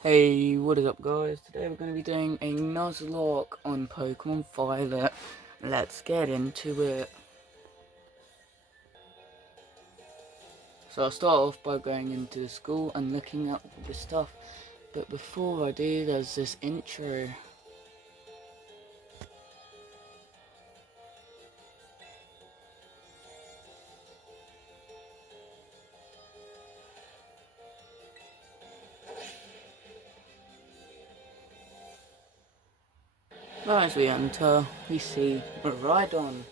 Hey, what is up guys? Today we're going to be doing a nuzlock on Pokemon Violet. Let's get into it. So I'll start off by going into the school and looking at all the stuff. But before I do, there's this intro. Right as we enter, we see a Rhydon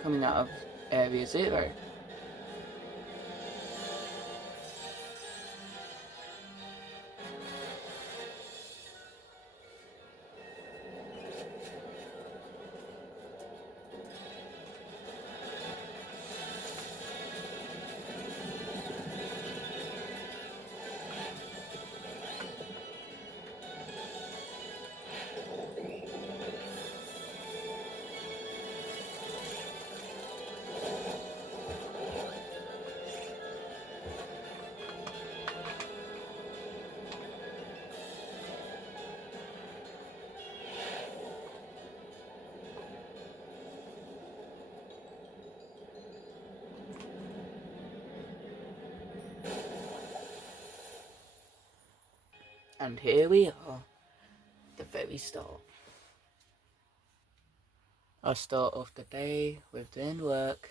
coming out of Area 0. And here we are, the very start. I start off the day with doing work.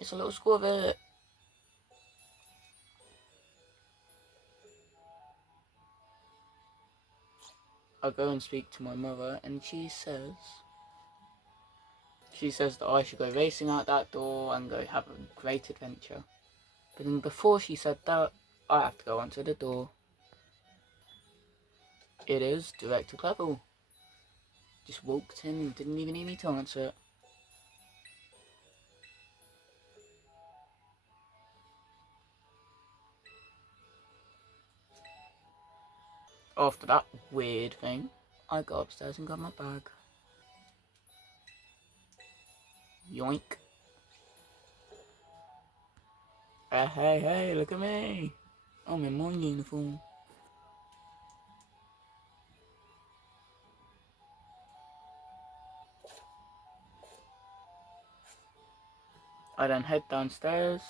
It's a little squirrel. I go and speak to my mother and she says that I should go racing out that door and go have a great adventure. But then before she said that, I have to go onto the door. It is Director Clevel. Just walked in and didn't even need me to answer it. After that weird thing, I got upstairs and got my bag. Yoink. Hey, look at me. I'm in my uniform. I then head downstairs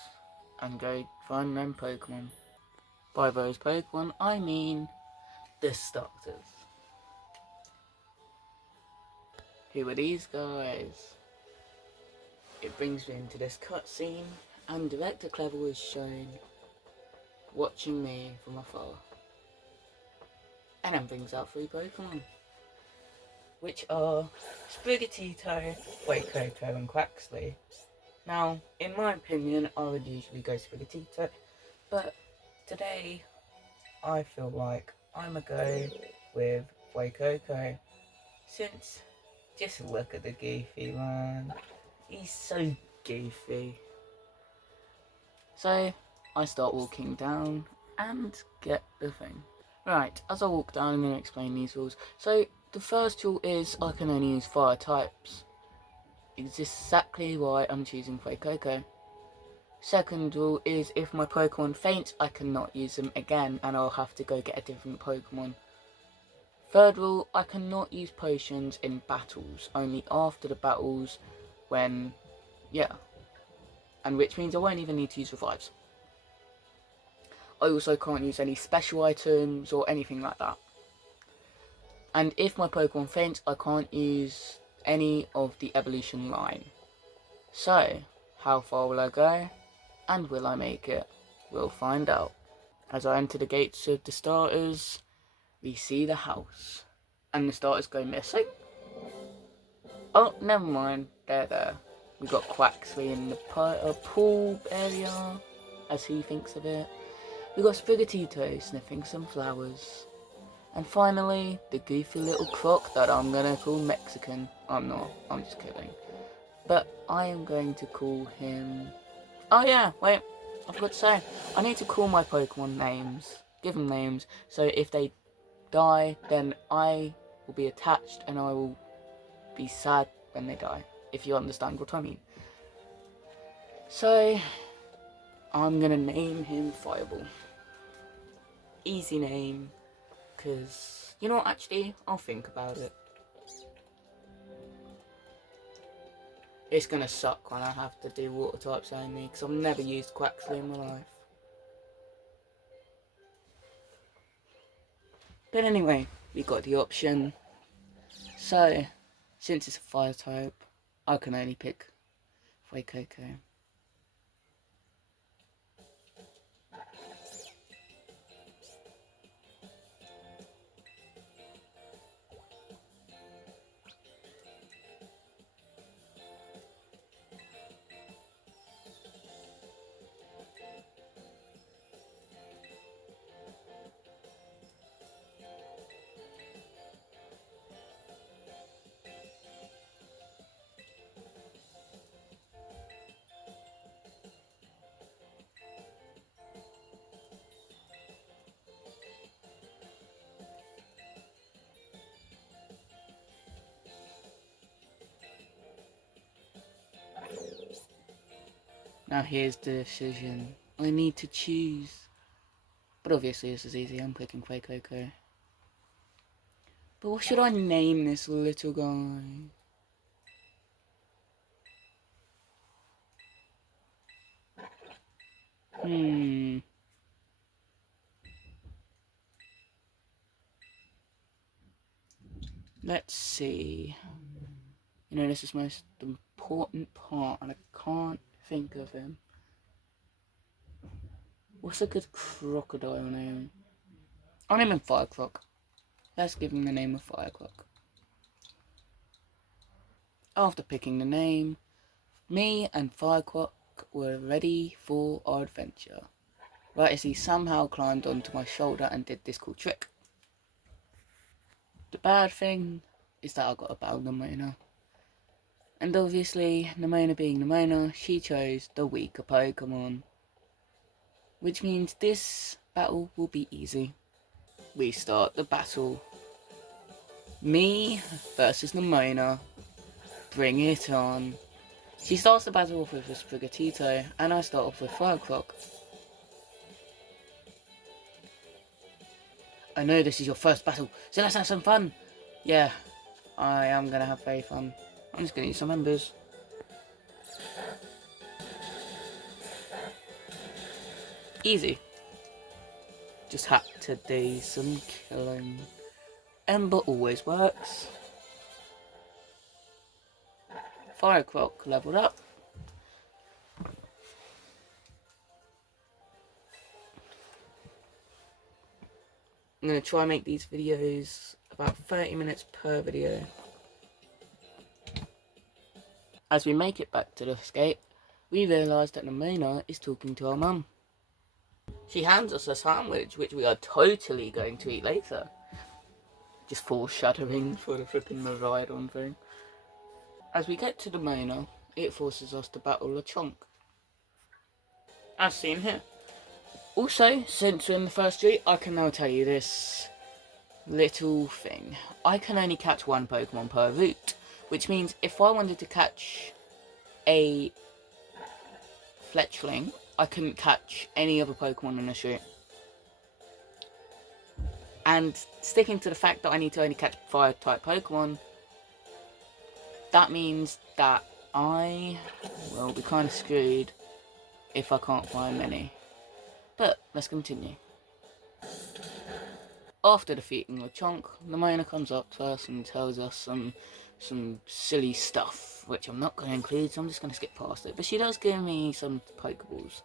and go find them Pokemon. By those Pokemon, I mean the starters. Who are these guys? It brings me into this cutscene, and Director Clevel is shown watching me from afar. And then brings out 3 Pokemon, which are Sprigatito, Fuecoco, and Quaxley. Now, in my opinion, I would usually go Sprigatito, but today I feel like I'm a go with Fuecoco, since just look at the goofy man. He's so goofy. So I start walking down and get the thing. Right, as I walk down, I'm going to explain these rules. So the first rule is I can only use fire types. It's exactly why I'm choosing Fuecoco. Second rule is if my Pokemon faints, I cannot use them again and I'll have to go get a different Pokemon. Third rule, I cannot use potions in battles, only after the battles when, and which means I won't even need to use revives. I also can't use any special items or anything like that. And if my Pokemon faints, I can't use any of the evolution line. So, how far will I go? And will I make it? We'll find out. As I enter the gates of the starters, we see the house. And the starters go missing? Oh, never mind. They're there. We got Quaxley in the pool area, as he thinks of it. We got Sprigatito sniffing some flowers. And finally, the goofy little croc that I'm gonna call Mexican. I'm not, I'm just kidding. But I am going to call him... Oh yeah, wait, I forgot to say. I need to call my Pokemon names. Give them names, so if they die, then I will be attached and I will be sad when they die. If you understand what I mean. So, I'm gonna name him Fireball. Easy name, because, you know what, actually, I'll think about it. It's gonna suck when I have to do water types only, because I've never used Quaxley in my life. But anyway, we got the option. So, since it's a fire type, I can only pick Fuecoco. Now here's the decision. I need to choose. But obviously this is easy, I'm picking Fuecoco. But what should I name this little guy? Let's see. You know, this is the most important part and I can't think of him. What's a good crocodile name? I'll name him Firecroc. Let's give him the name of Firecroc. After picking the name, me and Firecroc were ready for our adventure. Right as he somehow climbed onto my shoulder and did this cool trick. The bad thing is that I got a battle Nemona. And obviously, Nemona being Nemona, she chose the weaker Pokemon. Which means this battle will be easy. We start the battle. Me versus Nemona. Bring it on. She starts the battle off with a Sprigatito, and I start off with Firecroc. I know this is your first battle, so let's have some fun. Yeah, I am gonna have very fun. I'm just gonna use some embers. Easy. Just had to do some killing. Ember always works. Firecroc leveled up. I'm going to try and make these videos about 30 minutes per video. As we make it back to the escape, we realise that Nemona is talking to our mum. She hands us a sandwich, which we are totally going to eat later. Just foreshadowing for the flipping Miraidon thing. As we get to Nemona, it forces us to battle Lechonk. As seen here. Also, since we're in the first street, I can now tell you this little thing. I can only catch one Pokemon per route, which means if I wanted to catch a Fletchling, I couldn't catch any other Pokemon in the street. And sticking to the fact that I need to only catch Fire-type Pokemon, that means that I will be kind of screwed if I can't find many. But let's continue. After defeating Lechonk, Nemona comes up to us and tells us some silly stuff, which I'm not going to include, so I'm just going to skip past it. But she does give me some Pokeballs,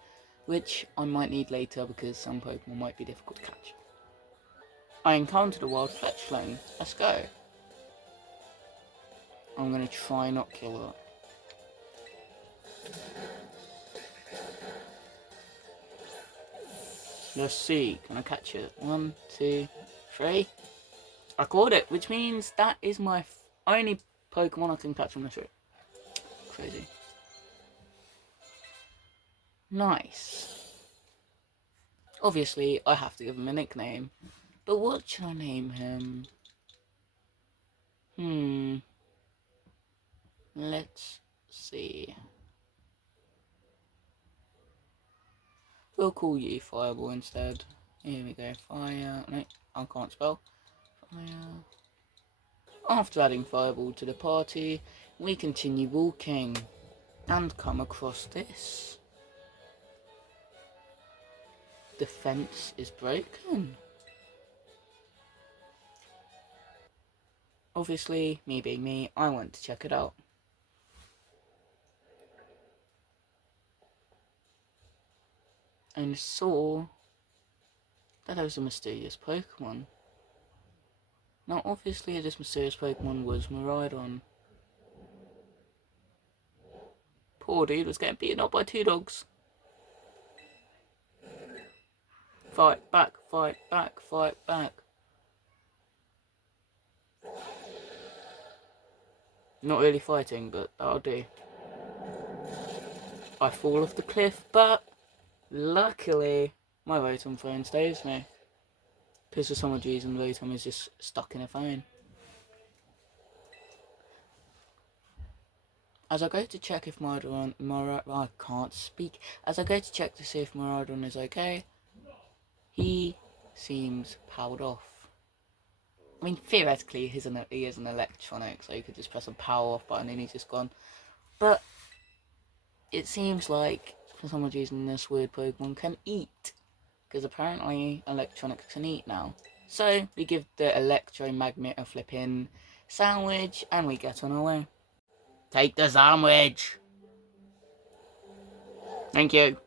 which I might need later because some Pokemon might be difficult to catch. I encountered a wild Fletchling. Let's go. I'm going to try not kill her. Let's see, can I catch it? 1, 2, 3. I caught it, which means that is my only Pokemon I can catch from the tree. Crazy. Nice. Obviously, I have to give him a nickname. But what should I name him? Let's see. We'll call you Fireball instead. Here we go. Fire. No, I can't spell. Fire. After adding Fireball to the party, we continue walking and come across this. The fence is broken. Obviously, me being me, I went to check it out. And saw that there was a mysterious Pokemon. Now, obviously, this mysterious Pokemon was Miraidon. Poor dude was getting beaten up by 2 dogs. Fight back, fight back, fight back. Not really fighting, but that'll do. I fall off the cliff, but luckily my Rotom phone saves me. Because for some odd reason, Rotom is just stuck in a phone. As I go to check if I can't speak. As I go to check to see if Miraidon is okay, he seems powered off. I mean, theoretically, he is an electronic, so you could just press a power off button and he's just gone. But it seems like, for some reason, this weird Pokemon can eat. Because apparently, electronics can eat now. So, we give the electromagnet a flipping sandwich, and we get on our way. Take the sandwich! Thank you.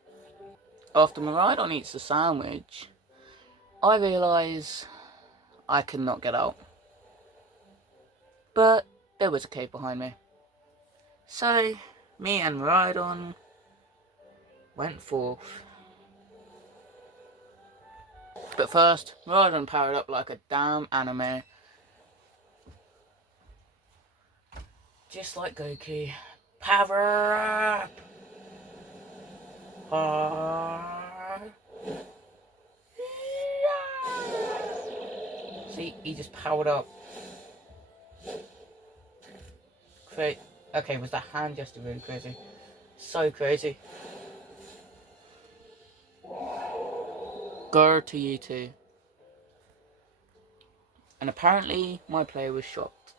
After Miraidon eats the sandwich, I realise I cannot get out. But there was a cave behind me. So, me and Miraidon went forth. But first, Miraidon powered up like a damn anime. Just like Goku. Power up! See, he just powered up. Okay, was that hand gesture really crazy? So crazy. Go to you two. And apparently, my player was shocked.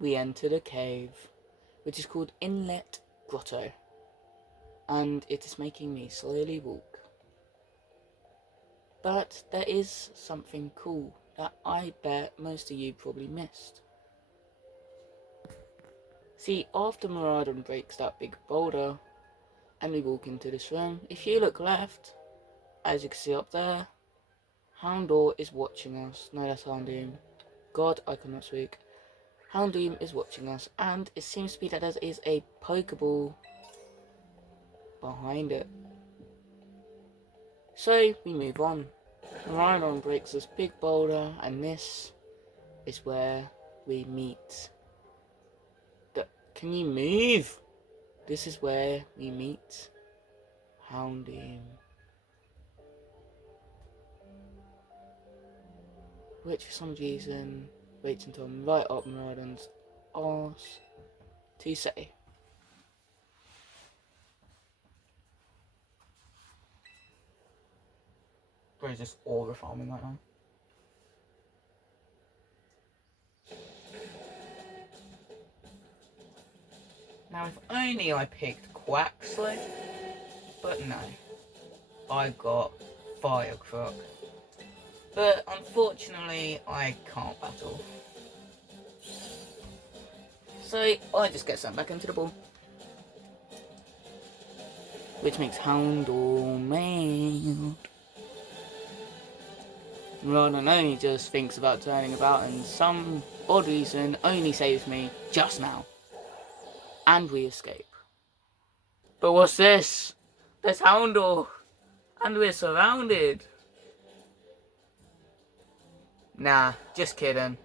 We entered a cave, which is called Inlet Grotto. And it is making me slowly walk. But there is something cool that I bet most of you probably missed. See, after Miraidon breaks that big boulder, and we walk into this room, if you look left, as you can see up there, Houndour is watching us. No, that's Houndoom. God, I cannot speak. Houndoom is watching us, and it seems to be that there is a Pokeball behind it. So, we move on. Miraidon breaks this big boulder, and this is where we meet. Can you move? This is where we meet Houndoom. Which for some reason waits until I'm right up Miraidon's arse to say. Bro, is this all the farming right now? Now, if only I picked Quaxley, but no. I got Firecrook. But unfortunately, I can't battle. So, I just get sent back into the ball. Which makes Houndour mad. Miraidon only just thinks about turning about and some odd reason only saves me just now. And we escape. But what's this? There's Houndour. And we're surrounded. Nah, just kidding.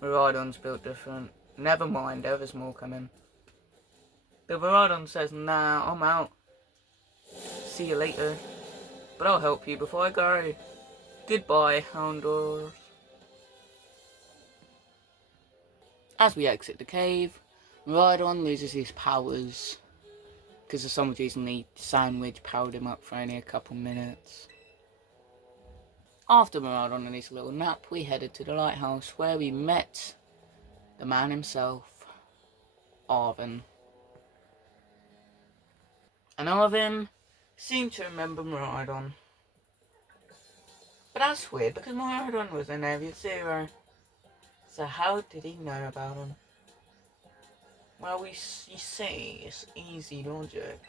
Miraidon's built different. Never mind, there's more coming. The Miraidon says, nah, I'm out. See you later. But I'll help you before I go. Goodbye, Houndors. As we exit the cave, Miraidon loses his powers. Because for some reason the sandwich powered him up for only a couple minutes. After Miraidon and his little nap, we headed to the lighthouse where we met the man himself, Arvin. And Arvin seemed to remember Miraidon. But that's weird because Miraidon was an Area 0. So how did he know about him? Well, you see, it's easy logic.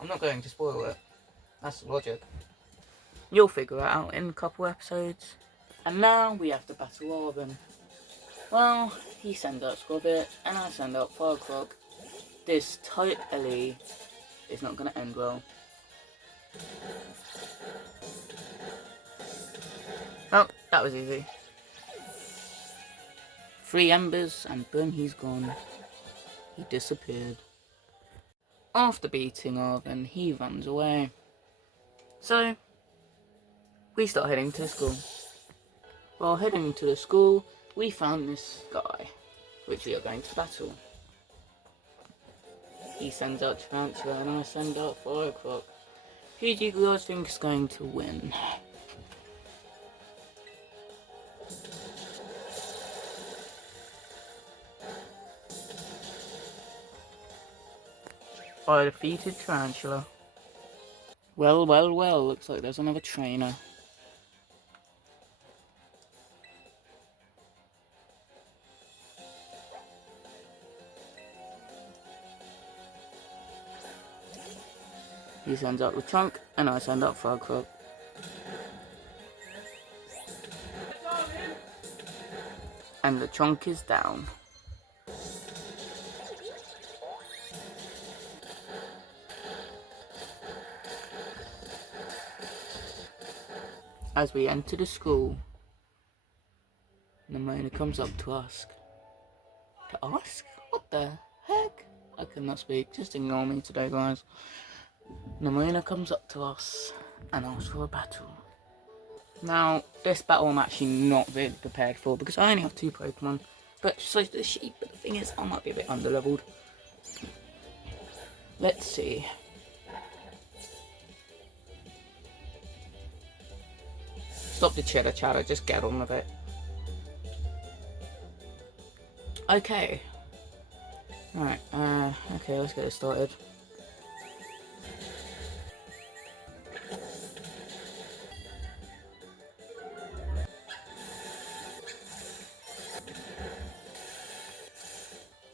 I'm not going to spoil it. That's the logic. You'll figure it out in a couple episodes. And now we have to battle Arvin. Well, he sent out Squabbit and I send out Firecroc. This totally is not going to end well. Oh, that was easy. 3 embers and boom, he's gone. He disappeared. After beating Arvin, he runs away. So, we start heading to the school. While heading to the school, we found this guy, which we are going to battle. He sends out Tarantula and I send out Firecroc. Who do you guys think is going to win? I defeated Tarantula. Well, looks like there's another trainer. He sends out the trunk, and I send out Firecroc. And the trunk is down. As we enter the school, Nemona comes up to ask. To ask? What the heck? I cannot speak, just ignore me today, guys. Nemona comes up to us and asks for a battle. Now, this battle I'm actually not really prepared for because I only have 2 Pokemon. But so does she, but the thing is, I might be a bit underleveled. Let's see. Stop the chitter chatter, just get on with it. Okay. Right, okay, let's get it started.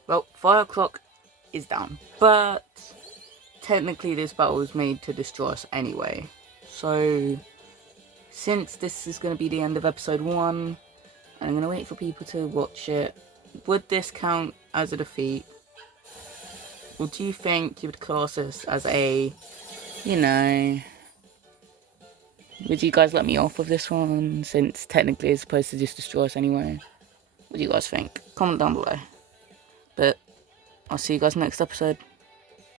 Well, Firecroc is down, but technically this battle was made to destroy us anyway. So, since this is going to be the end of episode 1, and I'm going to wait for people to watch it, would this count as a defeat? Or do you think you would class this as a, you know, would you guys let me off of this one, since technically it's supposed to just destroy us anyway? What do you guys think? Comment down below. But I'll see you guys next episode.